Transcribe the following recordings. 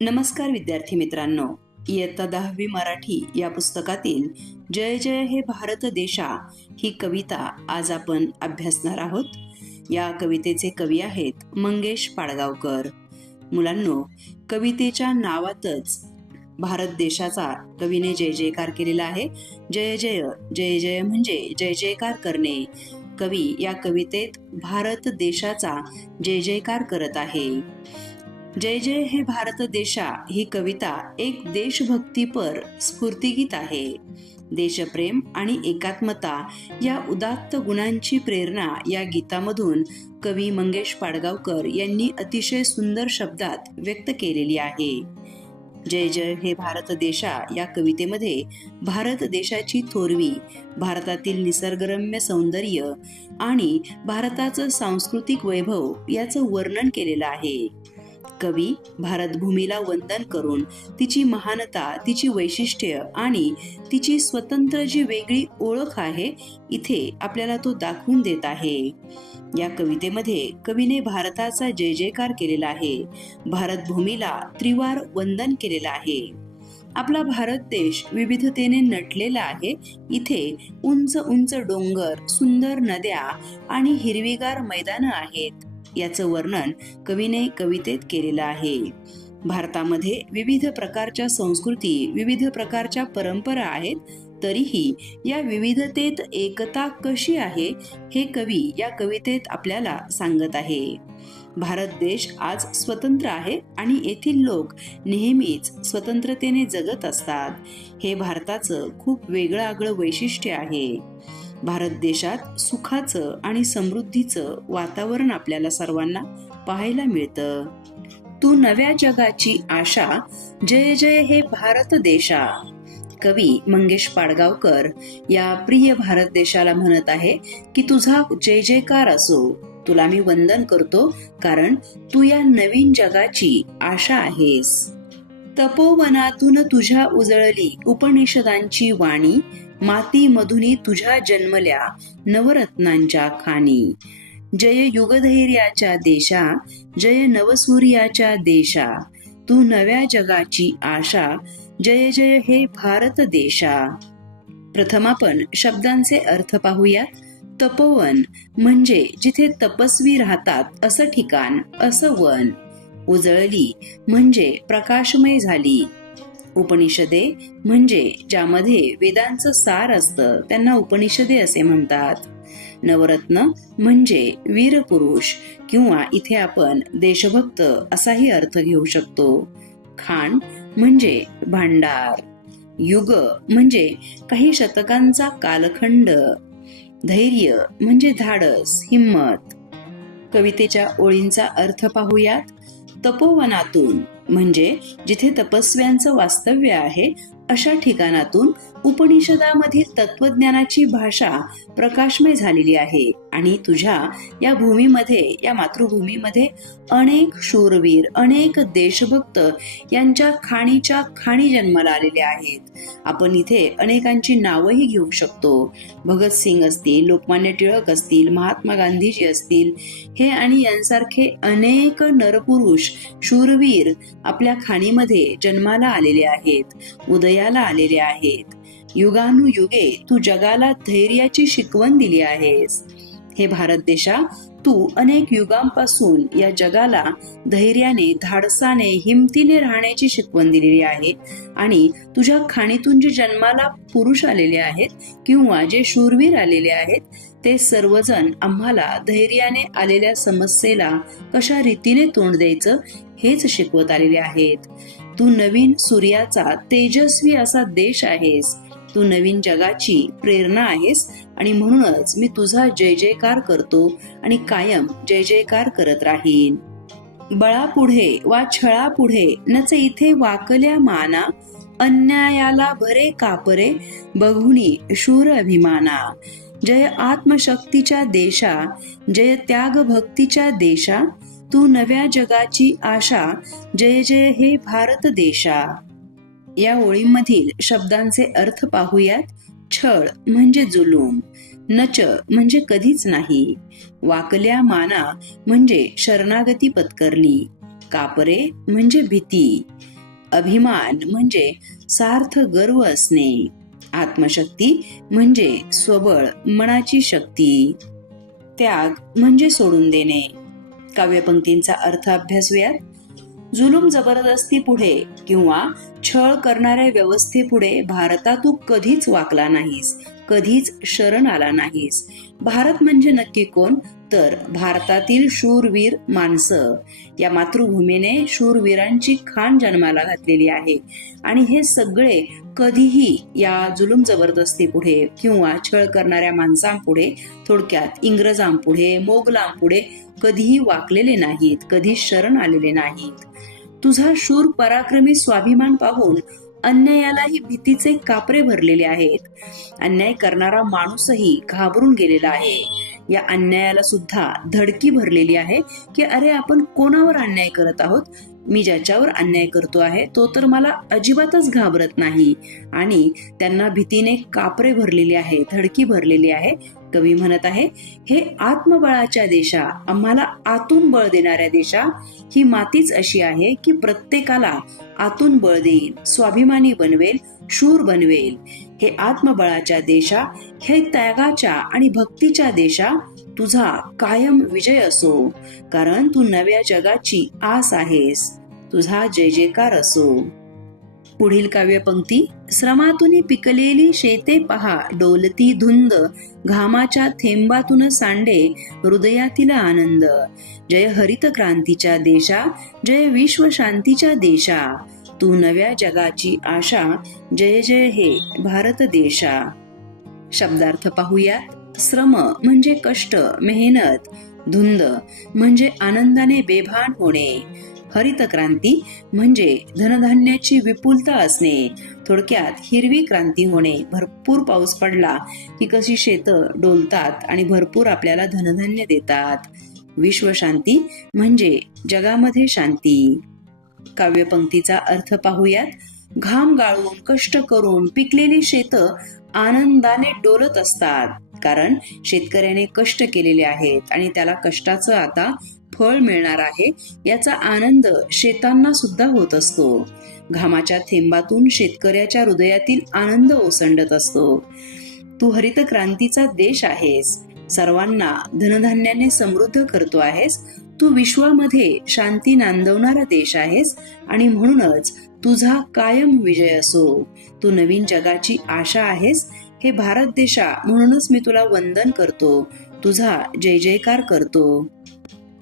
नमस्कार विद्यार्थी मित्रांनो, इयत्ता 10वी मराठी या पुस्तकातील जय जय हे भारत देशा ही कविता आज आपण अभ्यासणार आहोत. या कवितेचे कवी आहेत मंगेश पाडगावकर. मुलांनो, कवितेच्या नावातच भारत देशाचा कवीने जय जयकार केलेला आहे. जय जय जय जय म्हणजे जय जयकार करणे. कवी या कवितेत भारत देशाचा जय जयकार करत आहे. जय जय हे भारत देशा ही कविता एक देशभक्तीपर स्फूर्तिगीत आहे. देशप्रेम आणि एकात्मता या उदात्त गुणांची प्रेरणा या गीतामधून कवी मंगेश पाडगावकर यांनी अतिशय सुंदर शब्दात व्यक्त केलेली आहे. जय जय हे भारत देशा या कवितेमध्ये भारत देशाची थोरवी, भारतातील निसर्गरम्य सौंदर्य आणि भारताचं सांस्कृतिक वैभव याचं वर्णन केलेलं आहे. कवी भारतभूमीला वंदन करून तिची महानता, तिची वैशिष्ट्य आणि तिची स्वतंत्र जी वेगळी ओळख आहे इथे आपल्याला तो दाखवून देत आहे. या कवितेमध्ये कवीने भारताचा जय जयकार केलेला आहे. भारतभूमीला त्रिवार वंदन केलेलं आहे. आपला भारत देश विविधतेने नटलेला आहे. इथे उंच उंच डोंगर, सुंदर नद्या आणि हिरवीगार मैदानं आहेत. याचं वर्णन कवीने कवितेत केलेलं आहे. भारतामध्ये विविध प्रकारच्या संस्कृती, विविध प्रकारच्या परंपरा आहेत. तरीही या विविधतेत एकता कशी आहे हे कवी या कवितेत आपल्याला सांगत आहे. भारत देश आज स्वतंत्र आहे आणि येथील लोक नेहमीच स्वतंत्रतेने जगत असतात. हे भारताचं खूप वेगळं आगळं वैशिष्ट्य आहे. भारत देशात सुखाचं आणि समृद्धीचं वातावरण आपल्याला सर्वांना पाहायला मिळतं. तू नव्या जगाची आशा, जय जय हे भारत देशा. कवी मंगेश पाडगावकर या प्रिय भारत देशाला म्हणत आहे की तुझा जय जयकार असो. तुला मी वंदन करतो, कारण तू या नवीन जगाची आशा आहेस. तपोवनातून तुझ्या उजळली उपनिषदांची वाणी, माती मधुनी तुझ्या जन्मल्या नवरत्नांच्या खाणी. जय युगधैर्याच्या देशा, जय नवसूर्याच्या देशा. तू नव्या जगाची आशा, जय जय हे भारत देशा. प्रथम आपण शब्दांचे अर्थ पाहूया. तपोवन म्हणजे जिथे तपस्वी राहतात असं ठिकाण, असं वन. उजळली म्हणजे प्रकाशमय झाली. उपनिषदे म्हणजे ज्यामध्ये वेदांचं सार असतं त्यांना उपनिषदे असे म्हणतात. नवरत्न म्हणजे वीर पुरुष किंवा इथे आपण देशभक्त असाही अर्थ घेऊ शकतो. खाण म्हणजे भांडार. युग म्हणजे काही शतकांचा कालखंड. धैर्य म्हणजे धाडस, हिम्मत. कवितेच्या ओळींचा अर्थ पाहूयात. तपोवनातून म्हणजे जिथे तपस्व्यांचं वास्तव्य आहे अशा ठिकाणातून उपनिषदामधील तत्वज्ञानाची भाषा प्रकाशमय झालेली आहे आणि तुझ्या या भूमीमध्ये, या मातृभूमीमध्ये अनेक शूरवीर, अनेक देशभक्त यांच्या खाणीच्या खाणी जन्माला आलेले आहेत. आपण इथे अनेकांची नावंही घेऊ शकतो. भगतसिंग असतील, लोकमान्य टिळक असतील, महात्मा गांधीजी असतील, हे आणि यांसारखे अनेक नरपुरुष, शूरवीर आपल्या खाणीमध्ये जन्माला आलेले आहेत, उदयाला आलेले आहेत. युगानुयुगे तू जगाला धैर्याची शिकवण दिली आहेस. हे भारत देशा, तू अनेक युगांपासून या जगाला धैर्याने, धाडसाने, हिमतीने राहण्याची शिकवण दिलेली आहे आणि तुझ्या खाणीतून जे जन्माला पुरुष आलेले आहेत किंवा जे शूरवीर आलेले आहेत ते सर्वजण आम्हाला धैर्याने आलेल्या समस्येला कशा रीतीने तोंड द्यायचं हेच शिकवत आलेले आहेत. तू नवीन सूर्याचा तेजस्वी असा देश आहेस. तू नवीन जगाची प्रेरणा आहेस आणि म्हणूनच मी तुझा जय जयकार करतो आणि कायम जय जयकार करत राहीन. बळापुढे वा छळापुढे नचे इथे वाकल्या माना, अन्यायाला भरे कापरे बघुनी शूर अभिमाना. जय आत्मशक्तीच्या देशा, जय त्याग भक्तीच्या देशा. तू नव्या जगाची आशा, जय जय हे भारत देशा. या ओळींमधील शब्दांचे अर्थ पाहूयात. छळ म्हणजे जुलूम. नच म्हणजे कधीच नाही. वाकल्या माना म्हणजे शरणागती पत्करली. कापरे म्हणजे भीती, अभिमान म्हणजे सार्थ गर्व असणे, आत्मशक्ती म्हणजे स्वबळ मनाची शक्ती, त्याग म्हणजे सोडून देणे. काव्यपंक्तींचा अर्थ अभ्यासूयात. जुलूम जबरदस्ती पुढे किंवा छळ करणाऱ्या व्यवस्थेपुढे भारता तू कधीच वाकला नाहीस, कधीच शरण आला नाहीस. भारत म्हणजे नक्की कोण? तर भारतातील शूरवीर माणसं. या मातृभूमीने शूरवीरांची खाण जन्माला घातलेली आहे आणि हे सगळे कधीही या जुलूम जबरदस्ती पुढे किंवा छळ करणाऱ्या माणसांपुढे, थोडक्यात इंग्रजांपुढे, मोगलांपुढे कधीही वाकलेले नाहीत, कधी शरण आलेले नाहीत. तुझा शूर पराक्रमी स्वाभिमान पाहून अन्यायालाही भीतीचे कापरे भरलेले आहेत. अन्याय करणारा माणूसही घाबरून गेलेला आहे. या अन्यायाला सुद्धा धडकी भरलेली आहे की अरे आपण कोणावर अन्याय करत आहोत? मी ज्याच्यावर अन्याय करतो आहे तो तर मला अजिबातच घाबरत नाही. आणि त्यांना भीतीने कापरे भरलेली आहे, धडकी भरलेली आहे. कवी म्हणत आहे, हे आत्मबळाच्या देशा, आम्हाला आतून बळ देणाऱ्या देशा, ही मातीच अशी आहे की प्रत्येकाला आतून बळ देईल, स्वाभिमानी बनवेल, शूर बनवेल. हे आत्मबळाच्या देशा, हे त्यागाच्या आणि भक्तीच्या देशा, तुझा कायम विजय असो, कारण तू नव्या जगाची आस आहेस. तुझा जय जयकार असो. पुढील काव्यपंक्ती. श्रमातून पिकलेली शेते पहा, डोलती धुंद, घामाच्या थेंबातून सांडे हृदयातील आनंद. जय हरित क्रांतीच्या देशा, जय विश्व शांतीच्या देशा, तू नव्या जगाची आशा, जय जय हे भारत देशा. शब्दार्थ पाहूयात. श्रम म्हणजे कष्ट, मेहनत. धुंद म्हणजे आनंदाने बेभान होणे. हरित क्रांती म्हणजे धनधान्याची विपुलता असणे. थोडक्यात हिरवी क्रांती होणे. भरपूर पाऊस पडला की कशी शेतं डोलतात आणि भरपूर आपल्याला धनधान्य देतात. विश्वशांती म्हणजे जगामध्ये शांती. काव्यपंक्तीचा अर्थ पाहूयात. घाम गाळून कष्ट करून पिकलेली शेतं आनंदाने डोलत असतात, कारण शेतकऱ्याने कष्ट केलेले आहेत आणि त्याला कष्टाचं आता फळ मिळणार आहे याचा आनंद शेतांना सुद्धा होत असतो. घामाच्या थेंबातून शेतकऱ्याच्या हृदयातील आनंद ओसंडत असतो. तू हरित क्रांतीचा देश आहेस, सर्वांना धनधान्याने समृद्ध करतो आहेस. तू विश्वामध्ये शांती नांदवणारा देश आहेस आणि म्हणूनच तुझा कायम विजय असो. तू नवीन जगाची आशा आहेस. हे भारत देशा, म्हणूनच मी तुला वंदन करतो, तुझा जय जयकार करतो.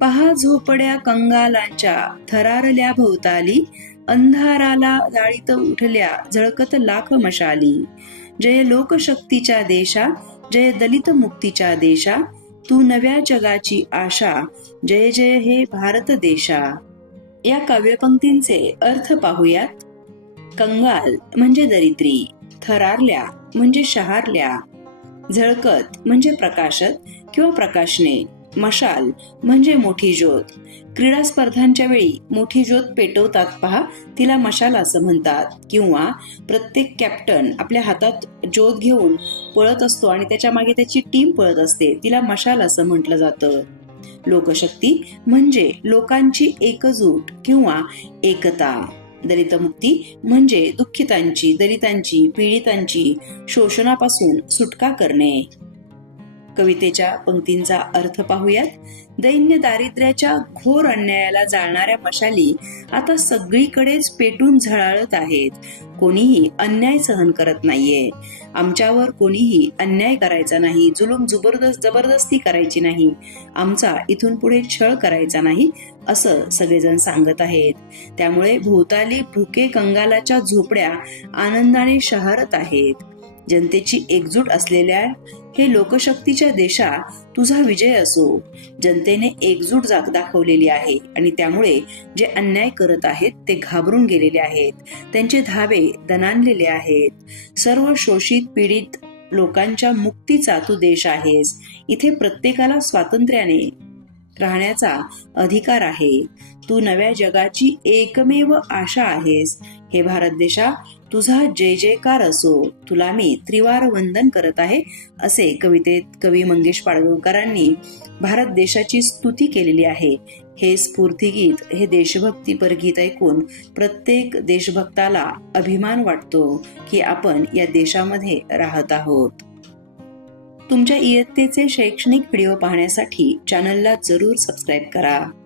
पहा झोपड्या कंगालांच्या थरारल्या भोवताली, अंधाराला जाळीत उठल्या झळकत लाख मशाली. जय लोकशक्तीच्या देशा, जय दलित मुक्तीच्या देशा, तू नव्या जगाची आशा, जय जय हे भारत देशा. या काव्यपंक्तींचे अर्थ पाहूयात. कंगाल म्हणजे दरिद्री, थरारल्या म्हणजे शहारल्या, झळकत म्हणजे प्रकाशत किंवा प्रकाशने, मशाल म्हणजे मोठी ज्योत. क्रीडा स्पर्धांच्या वेळी मोठी ज्योत पेटवतात पहा, तिला मशाल असं म्हणतात. किंवा प्रत्येक कॅप्टन आपल्या हातात ज्योत घेऊन पळत असतो आणि त्याच्या मागे त्याची टीम पळत असते, तिला मशाल असं म्हटलं जातं. लोकशक्ती म्हणजे लोकांची एकजूट किंवा एकता. दलित मुक्ती म्हणजे दुःखितांची, दलितांची, पीडितांची शोषणापासून सुटका करणे. कवितेच्या पंक्तींचा अर्थ पाहूयात. दैन्य दारिद्र्याच्या घोर अन्यायाला जाळणाऱ्या मशाली आता सगळीकडेच पेटून झळाळत आहेत. कोणीही अन्याय सहन करत नाहीये. आमच्यावर कोणीही अन्याय करायचा नाही, जुलूम जबरदस्ती करायची नाही, आमचा इथून पुढे छळ करायचा नाही, असं सगळेजण सांगत आहेत. त्यामुळे भोवताली भुके कंगालाच्या झोपड्या आनंदाने शहारत आहेत. जनतेची एकजूट असलेल्या हे लोकशक्तीच्या देशा, तुझा विजय असो. जनतेने एकजूट दाखवलेली आहे आणि त्यामुळे जे अन्याय करत आहेत ते घाबरून गेलेले आहेत, त्यांचे धावे दणाणलेले आहेत. सर्व शोषित पीडित लोकांच्या मुक्तीचा तू देश आहेस. इथे प्रत्येकाला स्वातंत्र्याने राहण्याचा अधिकार आहे. तू नव्या जगाची एकमेव आशा आहेस. हे भारत देशा, तुझा जय जयकार असो. तुला मी त्रिवार वंदन करत आहे, असे कवितेत कवी मंगेश पाडगावकरांनी भारत देशाची स्तुती केलेली आहे. हे स्फूर्तिगीत, हे देशभक्तीपर गीत ऐकून प्रत्येक देशभक्ताला अभिमान वाटतो की आपण या देशामध्ये राहत आहोत. तुमच्या इयत्तेचे शैक्षणिक व्हिडिओ पाहण्यासाठी चॅनलला जरूर सबस्क्राईब करा.